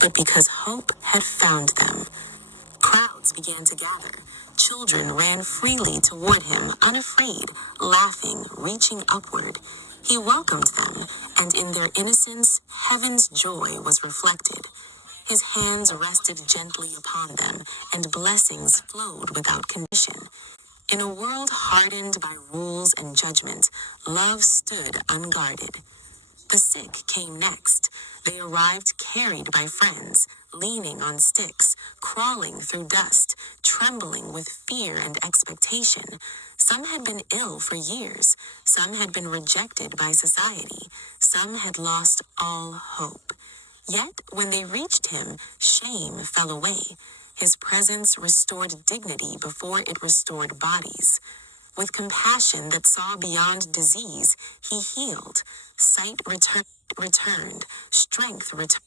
but because hope had found them. Crowds began to gather. Children ran freely toward him, unafraid, laughing, reaching upward. He welcomed them, and in their innocence, heaven's joy was reflected. His hands rested gently upon them, and blessings flowed without condition. In a world hardened by rules and judgment, love stood unguarded. The sick came next. They arrived carried by friends, leaning on sticks, crawling through dust, trembling with fear and expectation. Some had been ill for years. Some had been rejected by society. Some had lost all hope. Yet, when they reached him, shame fell away. His presence restored dignity before it restored bodies. With compassion that saw beyond disease, he healed. Sight returned, strength returned.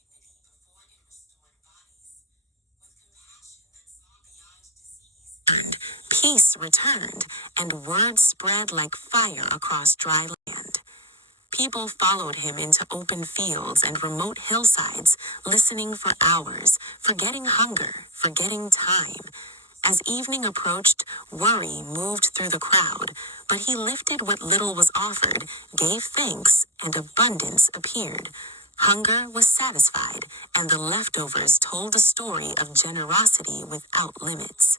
Peace returned, and word spread like fire across dry land. People followed him into open fields and remote hillsides, listening for hours, forgetting hunger, forgetting time. As evening approached, worry moved through the crowd, but he lifted what little was offered, gave thanks, and abundance appeared. Hunger was satisfied, and the leftovers told a story of generosity without limits.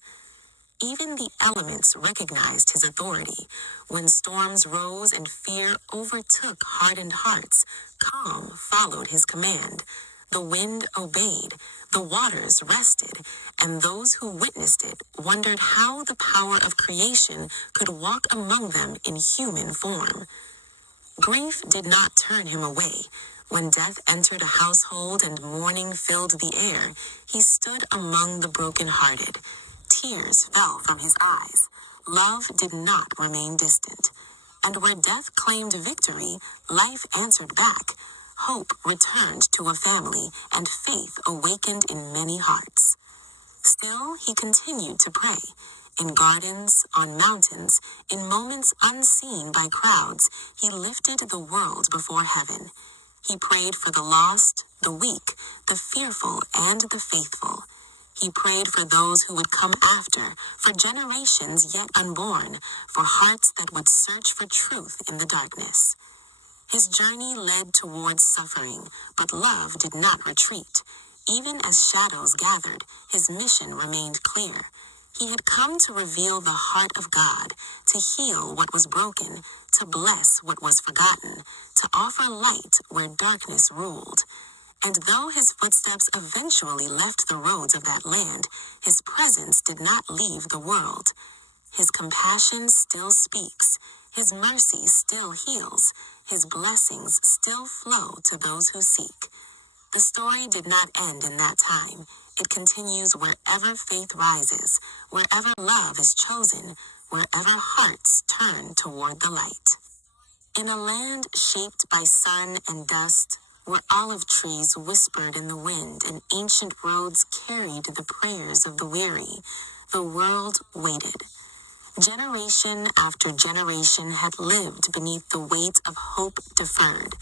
Even the elements recognized his authority. When storms rose and fear overtook hardened hearts, calm followed his command. The wind obeyed, the waters rested, and those who witnessed it wondered how the power of creation could walk among them in human form. Grief did not turn him away. When death entered a household and mourning filled the air, he stood among the brokenhearted. Tears fell from his eyes. Love did not remain distant. And where death claimed victory, life answered back. Hope returned to a family, and faith awakened in many hearts. Still, he continued to pray. In gardens, on mountains, in moments unseen by crowds, he lifted the world before heaven. He prayed for the lost, the weak, the fearful, and the faithful. He prayed for those who would come after, for generations yet unborn, for hearts that would search for truth in the darkness. His journey led towards suffering, but love did not retreat. Even as shadows gathered, his mission remained clear. He had come to reveal the heart of God, to heal what was broken, to bless what was forgotten, to offer light where darkness ruled. And though his footsteps eventually left the roads of that land, his presence did not leave the world. His compassion still speaks. His mercy still heals. His blessings still flow to those who seek. The story did not end in that time. It continues wherever faith rises, wherever love is chosen, wherever hearts turn toward the light. In a land shaped by sun and dust, where olive trees whispered in the wind and ancient roads carried the prayers of the weary, the world waited. Generation after generation had lived beneath the weight of hope deferred.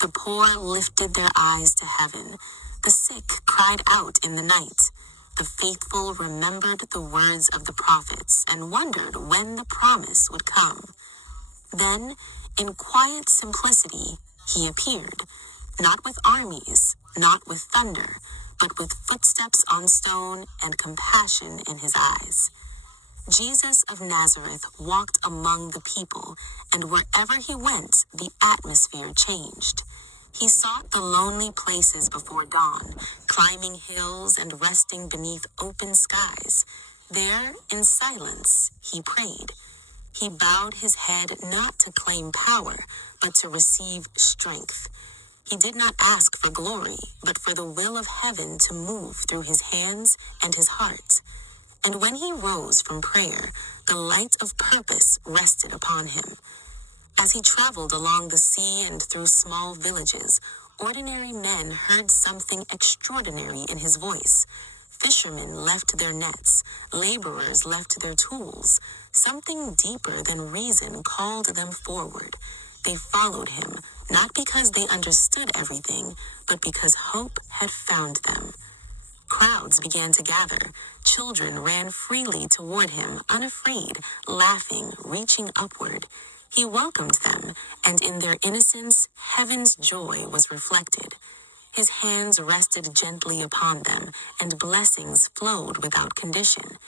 The poor lifted their eyes to heaven. The sick cried out in the night. The faithful remembered the words of the prophets and wondered when the promise would come. Then, in quiet simplicity, he appeared. Not with armies, not with thunder, but with footsteps on stone and compassion in his eyes. Jesus of Nazareth walked among the people, and wherever he went, the atmosphere changed. He sought the lonely places before dawn, climbing hills and resting beneath open skies. There, in silence, he prayed. He bowed his head not to claim power, but to receive strength. He did not ask for glory, but for the will of heaven to move through his hands and his heart. And when he rose from prayer, the light of purpose rested upon him. As he traveled along the sea and through small villages, ordinary men heard something extraordinary in his voice. Fishermen left their nets, laborers left their tools. Something deeper than reason called them forward. They followed him, not because they understood everything, but because hope had found them. Crowds began to gather. Children ran freely toward him, unafraid, laughing, reaching upward. He welcomed them, and in their innocence, heaven's joy was reflected. His hands rested gently upon them, and blessings flowed without condition.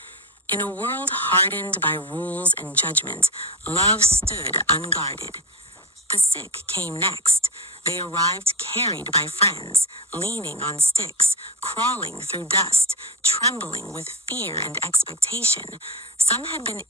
In a world hardened by rules and judgment, love stood unguarded. The sick came next. They arrived carried by friends, leaning on sticks, crawling through dust, trembling with fear and expectation. Some had been ill